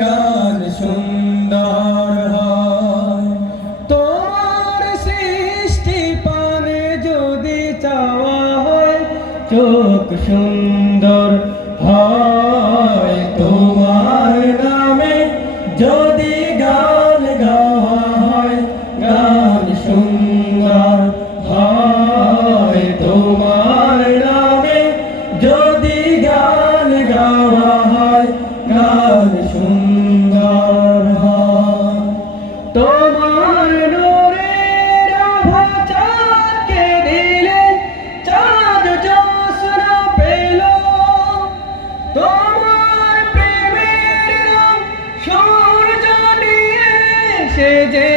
গান সুন্দর হয়। তোমার সৃষ্টি পানে যদি চাওয়া হয়, চোখ সুন্দর হয়। তোমার নামে যদি হয় সুন্দর তোমার নূরের আভা চাঁদকে দিলে চাঁদ জোসনা পেল। তোমার প্রেমের সূর্য নিয়ে সে যে